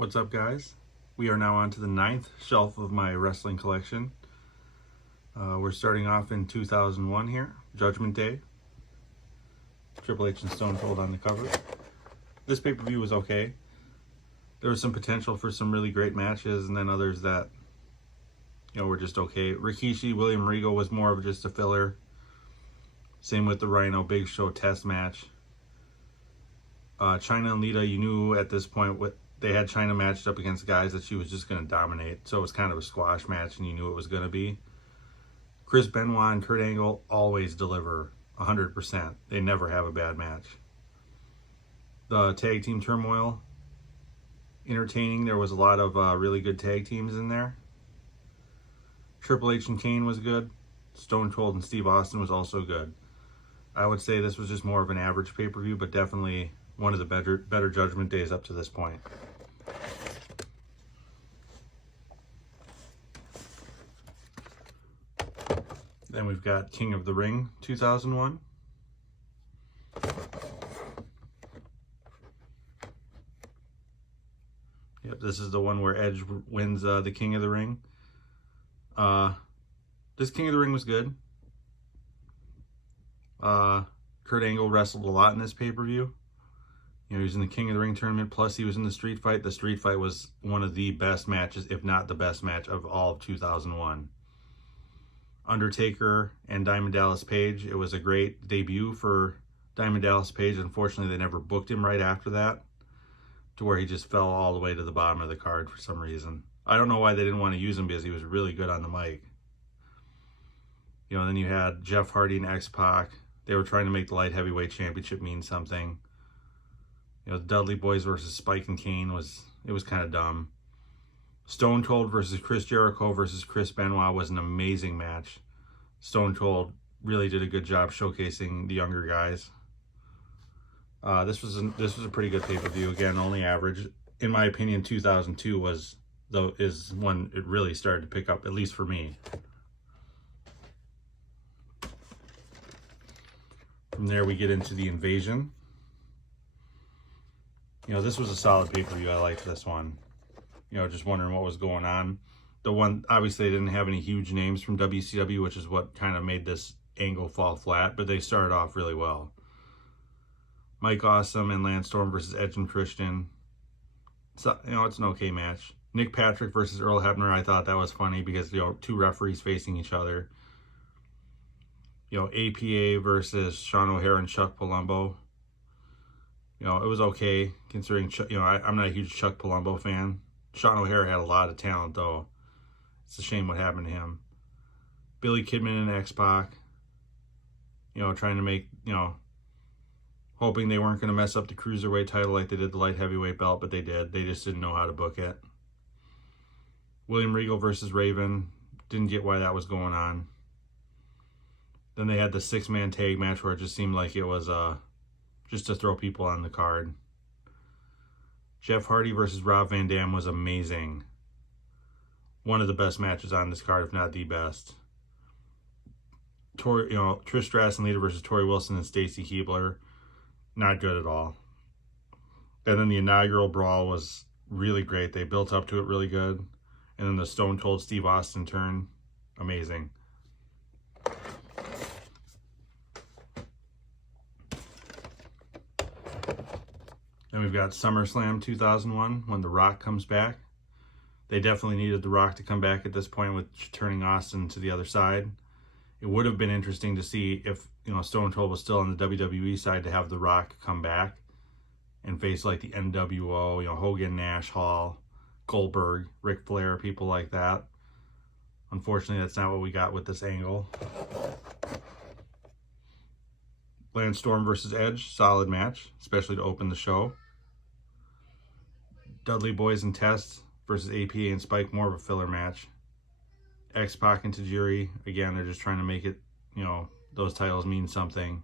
What's up, guys? We are now on to the 9th shelf of my wrestling collection. We're starting off in 2001 here, Judgment Day. Triple H and Stone Cold on the cover. This pay-per-view was okay. There was some potential for some really great matches, and then others that, were just okay. Rikishi, William Regal was more of just a filler. Same with the Rhino Big Show test match. Chyna and Lita, you knew at this point they had Chyna matched up against guys that she was just going to dominate. So it was kind of a squash match, and you knew it was going to be. Chris Benoit and Kurt Angle always deliver 100%. They never have a bad match. The tag team turmoil, entertaining. There was a lot of really good tag teams in there. Triple H and Kane was good. Stone Cold and Steve Austin was also good. I would say this was just more of an average pay-per-view, but definitely one of the better Judgment Days up to this point. Then we've got King of the Ring 2001. Yep, this is the one where Edge wins the King of the Ring. This King of the Ring was good. Kurt Angle wrestled a lot in this pay-per-view. He was in the King of the Ring tournament, plus he was in the Street Fight. The Street Fight was one of the best matches, if not the best match of all of 2001. Undertaker and Diamond Dallas Page. It was a great debut for Diamond Dallas Page. Unfortunately, they never booked him right after that, to where he just fell all the way to the bottom of the card for some reason. I don't know why they didn't want to use him, because he was really good on the mic. Then you had Jeff Hardy and X-Pac. They were trying to make the light heavyweight championship mean something. The Dudley Boys versus Spike and Kane was kind of dumb. Stone Cold versus Chris Jericho versus Chris Benoit was an amazing match. Stone Cold really did a good job showcasing the younger guys. This was a pretty good pay-per-view. Again, only average. In my opinion, 2002 is when it really started to pick up, at least for me. From there, we get into the Invasion. This was a solid pay-per-view. I liked this one. Just wondering what was going on. The one, obviously, they didn't have any huge names from WCW, which is what kind of made this angle fall flat, but they started off really well. Mike Awesome and Lance Storm versus Edge and Christian. So, it's an okay match. Nick Patrick versus Earl Hebner, I thought that was funny because, two referees facing each other. APA versus Sean O'Haire and Chuck Palumbo. It was okay, considering, I'm not a huge Chuck Palumbo fan. Sean O'Haire had a lot of talent, though. It's a shame what happened to him. Billy Kidman and X-Pac. Trying to make, hoping they weren't going to mess up the Cruiserweight title like they did the Light Heavyweight belt, but they did. They just didn't know how to book it. William Regal versus Raven. Didn't get why that was going on. Then they had the 6-man tag match where it just seemed like it was just to throw people on the card. Jeff Hardy versus Rob Van Dam was amazing. One of the best matches on this card, if not the best. Trish Stratus and Lita versus Tori Wilson and Stacy Keibler. Not good at all. And then the inaugural brawl was really great. They built up to it really good. And then the Stone Cold Steve Austin turn. Amazing. Then we've got SummerSlam 2001, when The Rock comes back. They definitely needed The Rock to come back at this point with turning Austin to the other side. It would have been interesting to see if, Stone Cold was still on the WWE side, to have The Rock come back and face like the NWO, Hogan, Nash, Hall, Goldberg, Ric Flair, people like that. Unfortunately, that's not what we got with this angle. Lance Storm versus Edge, solid match, especially to open the show. Dudley Boys and Test versus APA and Spike, more of a filler match. X-Pac and Tajiri, again, they're just trying to make it, those titles mean something.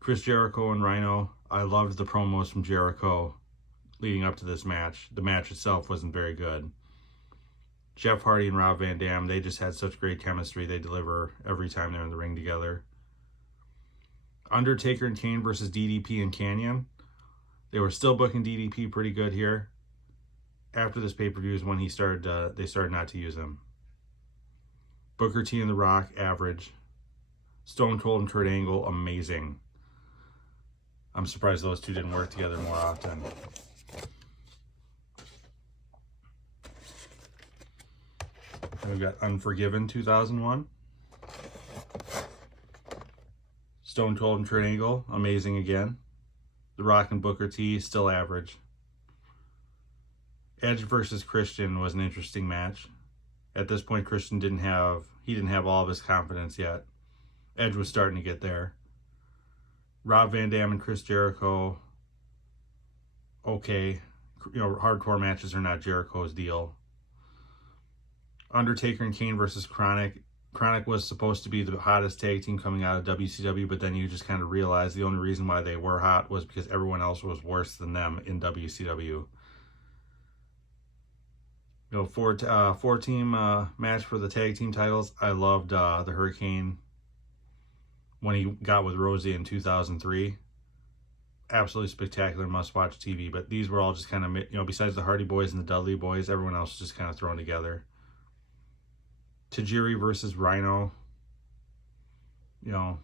Chris Jericho and Rhino, I loved the promos from Jericho leading up to this match. The match itself wasn't very good. Jeff Hardy and Rob Van Dam, they just had such great chemistry. They deliver every time they're in the ring together. Undertaker and Kane versus DDP and Canyon. They were still booking DDP pretty good here. after this pay-per-view is when they started not to use him. Booker T and The Rock, average. Stone Cold and Kurt Angle, amazing. I'm surprised those two didn't work together more often. And we've got Unforgiven 2001. Stone Cold and Kurt Angle, amazing again. The Rock and Booker T, still average. Edge versus Christian was an interesting match. At this point, Christian didn't have all of his confidence yet. Edge was starting to get there. Rob Van Dam and Chris Jericho, okay. You know, hardcore matches are not Jericho's deal. Undertaker and Kane versus Chronic. Chronic was supposed to be the hottest tag team coming out of WCW, but then you just kind of realize the only reason why they were hot was because everyone else was worse than them in WCW. You know, four-team match for the tag team titles. I loved the Hurricane when he got with Rosie in 2003. Absolutely spectacular, must-watch TV. But these were all just kind of, you know, besides the Hardy Boys and the Dudley Boys, everyone else was just kind of thrown together. Tajiri versus Rhino, you know,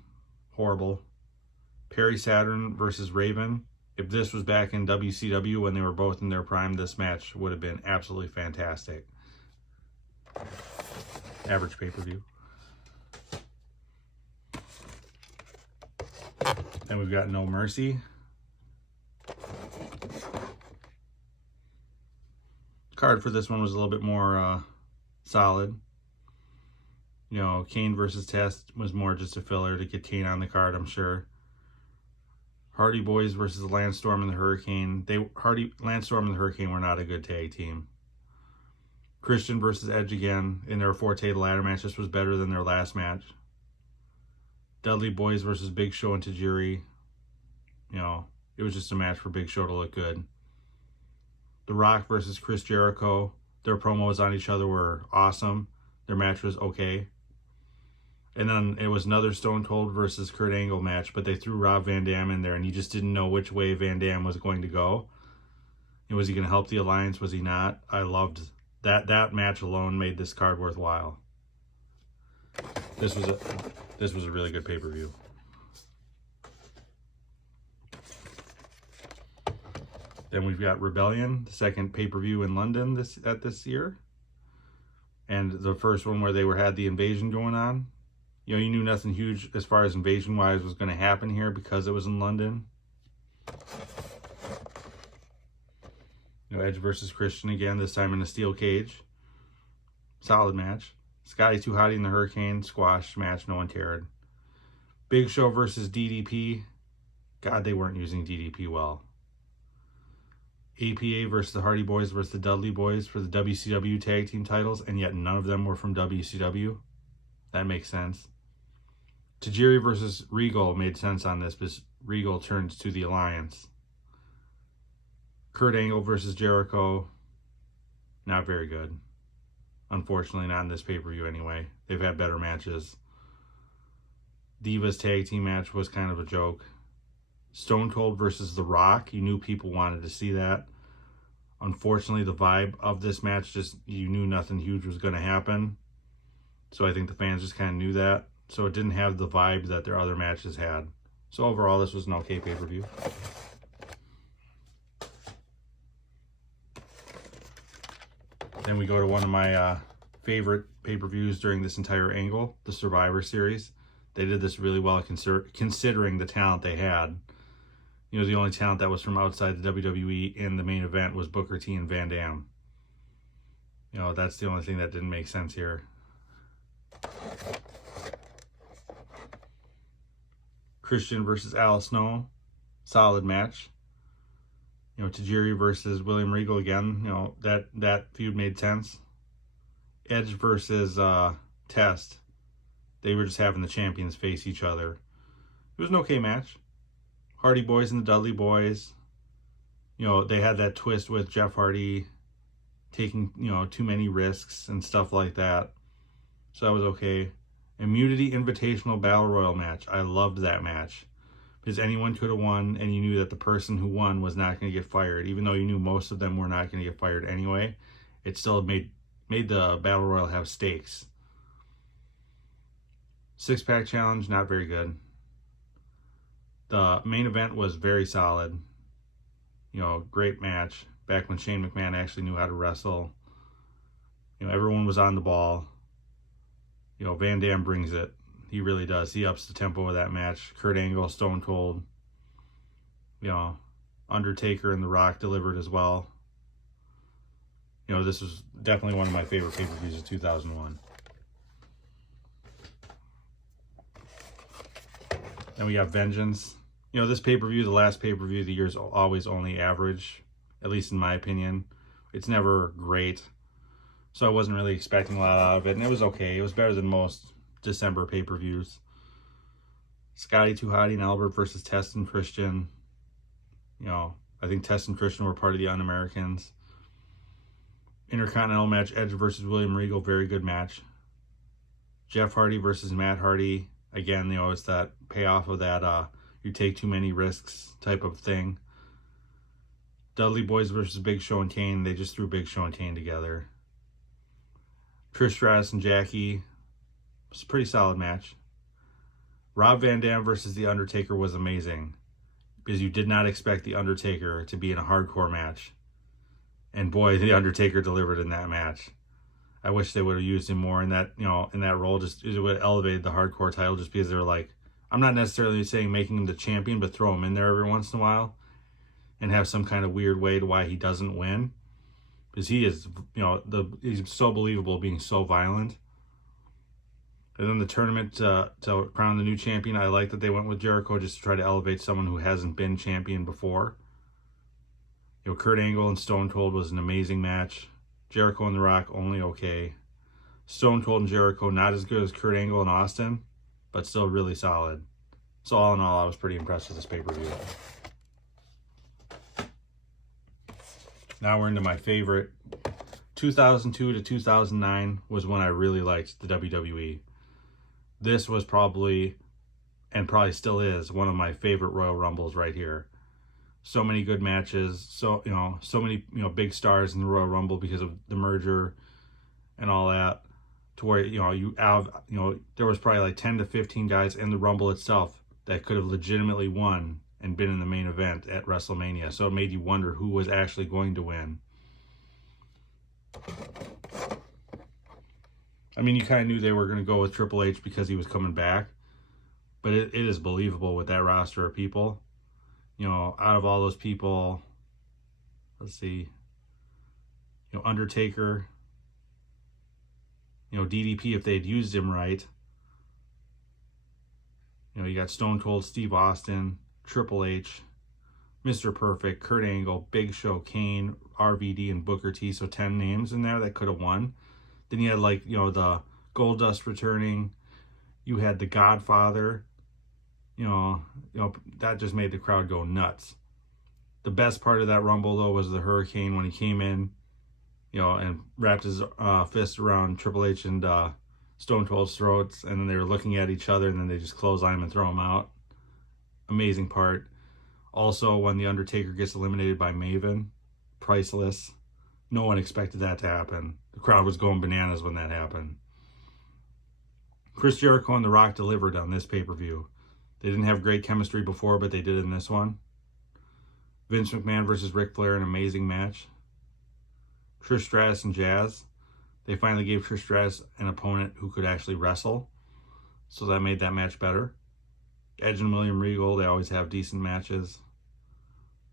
horrible. Perry Saturn versus Raven. If this was back in WCW when they were both in their prime, this match would have been absolutely fantastic. Average pay-per-view. Then we've got No Mercy. Card for this one was a little bit more solid. You know, Kane versus Test was more just a filler to get Kane on the card, I'm sure. Hardy Boys versus Lance Storm and the Hurricane. Lance Storm and the Hurricane were not a good tag team. Christian versus Edge again in their Forte ladder match. This was better than their last match. Dudley Boys versus Big Show and Tajiri. You know, it was just a match for Big Show to look good. The Rock versus Chris Jericho. Their promos on each other were awesome. Their match was okay. And then it was another Stone Cold versus Kurt Angle match, but they threw Rob Van Dam in there, and you just didn't know which way Van Dam was going to go. And was he going to help the Alliance? Was he not? I loved that. That match alone made this card worthwhile. This was a really good pay-per-view. Then we've got Rebellion, the second pay-per-view in London this year. And the first one where they had the invasion going on. You know, you knew nothing huge as far as invasion-wise was going to happen here because it was in London. You know, Edge versus Christian again, this time in a steel cage. Solid match. Scotty 2 Hotty and the Hurricane, squash match, no one cared. Big Show versus DDP. God, they weren't using DDP well. APA versus the Hardy Boys versus the Dudley Boys for the WCW tag team titles, and yet none of them were from WCW. That makes sense. Tajiri versus Regal made sense on this because Regal turns to the Alliance. Kurt Angle versus Jericho, not very good. Unfortunately, not in this pay-per-view anyway. They've had better matches. Divas tag team match was kind of a joke. Stone Cold versus The Rock. You knew people wanted to see that. Unfortunately, the vibe of this match, you knew nothing huge was going to happen. So I think the fans just kind of knew that. So it didn't have the vibe that their other matches had. So overall, this was an okay pay-per-view. Then we go to one of my favorite pay-per-views during this entire angle, the Survivor Series. They did this really well considering the talent they had. You know, the only talent that was from outside the WWE in the main event was Booker T and Van Dam. You know, that's the only thing that didn't make sense here. Christian versus Al Snow. Solid match. You know, Tajiri versus William Regal again. You know, that feud made sense. Edge versus Test. They were just having the champions face each other. It was an okay match. Hardy Boys and the Dudley Boys. You know, they had that twist with Jeff Hardy taking, you know, too many risks and stuff like that. So that was okay. Immunity Invitational Battle Royal match. I loved that match. because anyone could have won, and you knew that the person who won was not going to get fired. Even though you knew most of them were not going to get fired anyway, it still made the Battle Royal have stakes. Six-pack challenge, not very good. The main event was very solid. You know, great match. Back when Shane McMahon actually knew how to wrestle. You know, everyone was on the ball. You know, Van Dam brings it. He really does. He ups the tempo of that match. Kurt Angle, Stone Cold. You know, Undertaker and The Rock delivered as well. You know, this was definitely one of my favorite pay-per-views of 2001. Then we got Vengeance. You know, this pay-per-view, the last pay-per-view of the year, is always only average, at least in my opinion. It's never great. So I wasn't really expecting a lot out of it, and it was okay. It was better than most December pay-per-views. Scotty 2 Hotty and Albert versus Test and Christian. You know, I think Test and Christian were part of the Un-Americans. Intercontinental match, Edge versus William Regal, very good match. Jeff Hardy versus Matt Hardy. Again, you know, it's that payoff of that you take too many risks type of thing. Dudley Boys versus Big Show and Kane. They just threw Big Show and Kane together. Trish Stratus and Jackie. It's a pretty solid match. Rob Van Dam versus The Undertaker was amazing, because you did not expect The Undertaker to be in a hardcore match. And boy, The Undertaker delivered in that match. I wish they would have used him more in that, you know, in that role. Just it would have elevated the hardcore title, just because they're like, I'm not necessarily saying making him the champion, but throw him in there every once in a while and have some kind of weird way to why he doesn't win. Because he is, you know, he's so believable being so violent. And then the tournament to crown the new champion, I like that they went with Jericho just to try to elevate someone who hasn't been champion before. You know, Kurt Angle and Stone Cold was an amazing match. Jericho and The Rock, only okay. Stone Cold and Jericho, not as good as Kurt Angle and Austin, but still really solid. So all in all, I was pretty impressed with this pay-per-view. Now we're into my favorite. 2002 to 2009 was when I really liked the WWE. This was probably, and probably still is, one of my favorite Royal Rumbles right here. So many good matches, so many big stars in the Royal Rumble because of the merger and all that, to where you have there was probably like 10 to 15 guys in the Rumble itself that could have legitimately won and been in the main event at WrestleMania. So it made you wonder who was actually going to win. I mean, you kind of knew they were going to go with Triple H because he was coming back, but it is believable with that roster of people. You know, out of all those people, let's see, Undertaker, DDP, if they'd used him right. You got Stone Cold, Steve Austin, Triple H, Mr. Perfect, Kurt Angle, Big Show, Kane, RVD, and Booker T. So 10 names in there that could have won. Then you had the Goldust returning. You had the Godfather. That just made the crowd go nuts. The best part of that Rumble, though, was the Hurricane when he came in, and wrapped his fist around Triple H and Stone Cold's throats, and then they were looking at each other, and then they just clothesline him and throw him out. Amazing part. Also, when The Undertaker gets eliminated by Maven, priceless. No one expected that to happen. The crowd was going bananas when that happened. Chris Jericho and The Rock delivered on this pay-per-view. They didn't have great chemistry before, but they did in this one. Vince McMahon versus Ric Flair, an amazing match. Trish Stratus and Jazz. They finally gave Trish Stratus an opponent who could actually wrestle, so that made that match better. Edge and William Regal, they always have decent matches.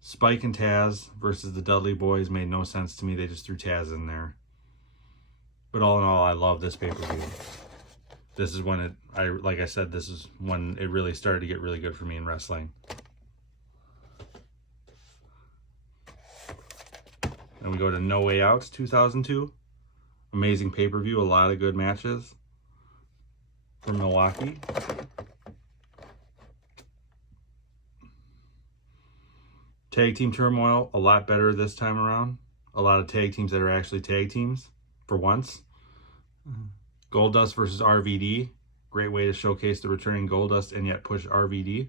Spike and Taz versus the Dudley Boys made no sense to me. They just threw Taz in there. But all in all, I love this pay-per-view. This is when this is when it really started to get really good for me in wrestling. And we go to No Way Out 2002. Amazing pay-per-view, a lot of good matches from Milwaukee. Tag Team Turmoil, a lot better this time around. A lot of tag teams that are actually tag teams for once. Goldust versus RVD. Great way to showcase the returning Goldust and yet push RVD.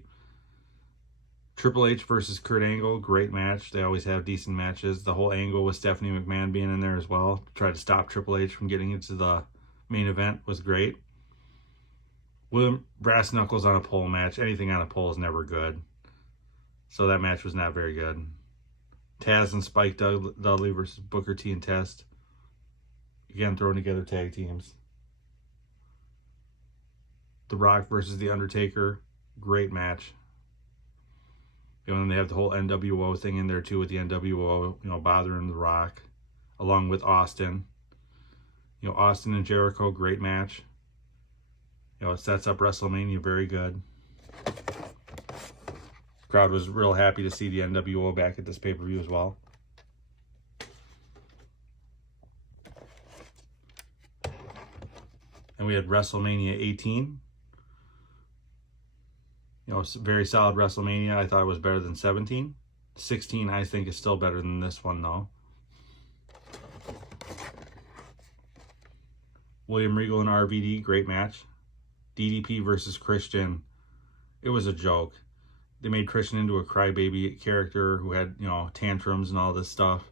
Triple H versus Kurt Angle, great match. They always have decent matches. The whole angle with Stephanie McMahon being in there as well to try to stop Triple H from getting into the main event was great. William Brass Knuckles on a pole match. Anything on a pole is never good. So that match was not very good. Taz and Spike Dudley versus Booker T and Test. Again, throwing together tag teams. The Rock versus The Undertaker. Great match. You know, and they have the whole NWO thing in there too with the NWO, you know, bothering The Rock. Along with Austin. You know, Austin and Jericho, great match. You know, it sets up WrestleMania very good. Crowd was real happy to see the NWO back at this pay-per-view as well. And we had WrestleMania 18. You know, very solid WrestleMania. I thought it was better than 17. 16, I think, is still better than this one, though. William Regal and RVD, great match. DDP versus Christian. It was a joke. They made Christian into a crybaby character who had, you know, tantrums and all this stuff.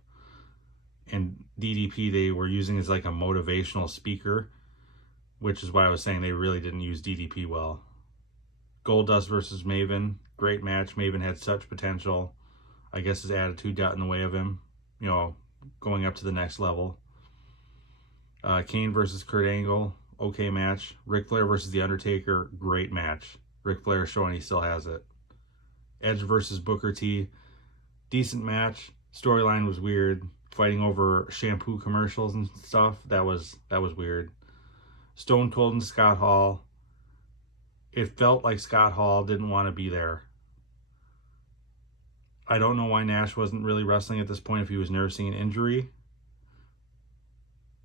And DDP they were using as like a motivational speaker, which is why I was saying they really didn't use DDP well. Goldust versus Maven, great match. Maven had such potential. I guess his attitude got in the way of him, you know, going up to the next level. Kane versus Kurt Angle, okay match. Ric Flair versus The Undertaker, great match. Ric Flair showing he still has it. Edge versus Booker T, decent match. Storyline was weird. Fighting over shampoo commercials and stuff, that was weird. Stone Cold and Scott Hall. It felt like Scott Hall didn't want to be there. I don't know why Nash wasn't really wrestling at this point if he was nursing an injury.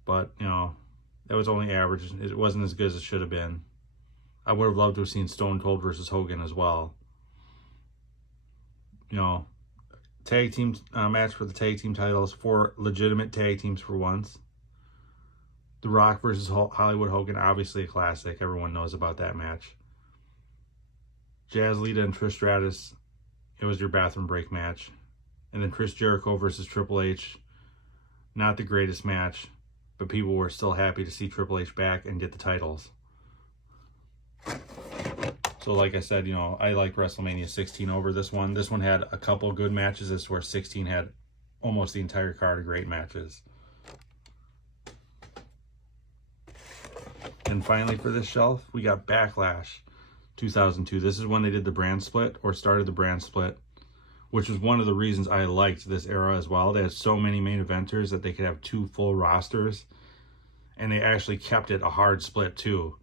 But, you know, that was only average. It wasn't as good as it should have been. I would have loved to have seen Stone Cold versus Hogan as well. You know, tag team match for the tag team titles. 4 legitimate tag teams for once. The Rock versus Hollywood Hogan, obviously a classic. Everyone knows about that match. Jazz Lita and Trish Stratus, it was your bathroom break match. And then Chris Jericho versus Triple H, not the greatest match, but people were still happy to see Triple H back and get the titles. So like I said, you know, I like WrestleMania 16 over this one. This one had a couple good matches. This is where 16 had almost the entire card of great matches. And finally for this shelf, we got Backlash 2002. This is when they did the brand split, or started the brand split, which was one of the reasons I liked this era as well. They had so many main eventers that they could have 2 full rosters. And they actually kept it a hard split too,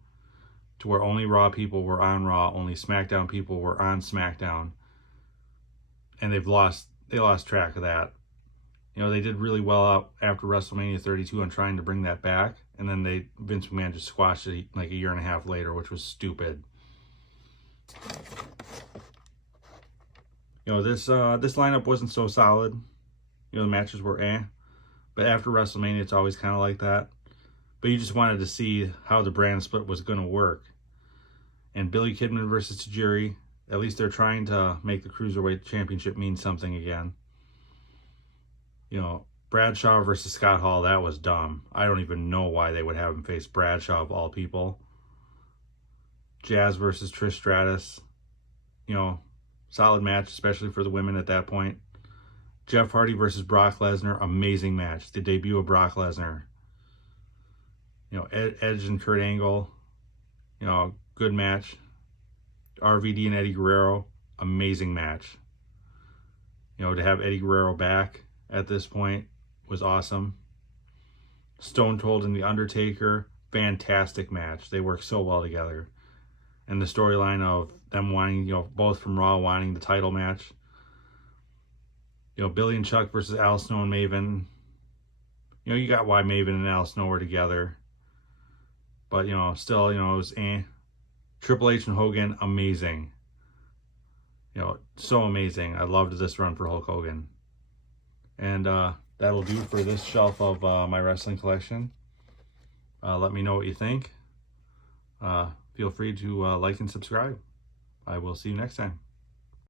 to where only Raw people were on Raw, only SmackDown people were on SmackDown. And they lost track of that. You know, they did really well out after WrestleMania 32 on trying to bring that back. And then Vince McMahon just squashed it like a year and a half later, which was stupid. You know, this lineup wasn't so solid. You know, the matches were eh. But after WrestleMania, it's always kind of like that. But you just wanted to see how the brand split was going to work. And Billy Kidman versus Tajiri, at least they're trying to make the Cruiserweight Championship mean something again. You know, Bradshaw versus Scott Hall, that was dumb. I don't even know why they would have him face Bradshaw of all people. Jazz versus Trish Stratus, you know, solid match, especially for the women at that point. Jeff Hardy versus Brock Lesnar, amazing match. The debut of Brock Lesnar. You know, Edge and Kurt Angle, you know, good match. RVD and Eddie Guerrero, amazing match. You know, to have Eddie Guerrero back at this point was awesome. Stone Cold and The Undertaker, fantastic match. They work so well together. And the storyline of them wanting, you know, both from Raw wanting the title match. You know, Billy and Chuck versus Al Snow and Maven. You know, you got why Maven and Al Snow were together. But, you know, still, you know, it was eh. Triple H and Hogan, amazing. You know, so amazing. I loved this run for Hulk Hogan. And that'll do for this shelf of my wrestling collection. Let me know what you think. Feel free to like and subscribe. I will see you next time.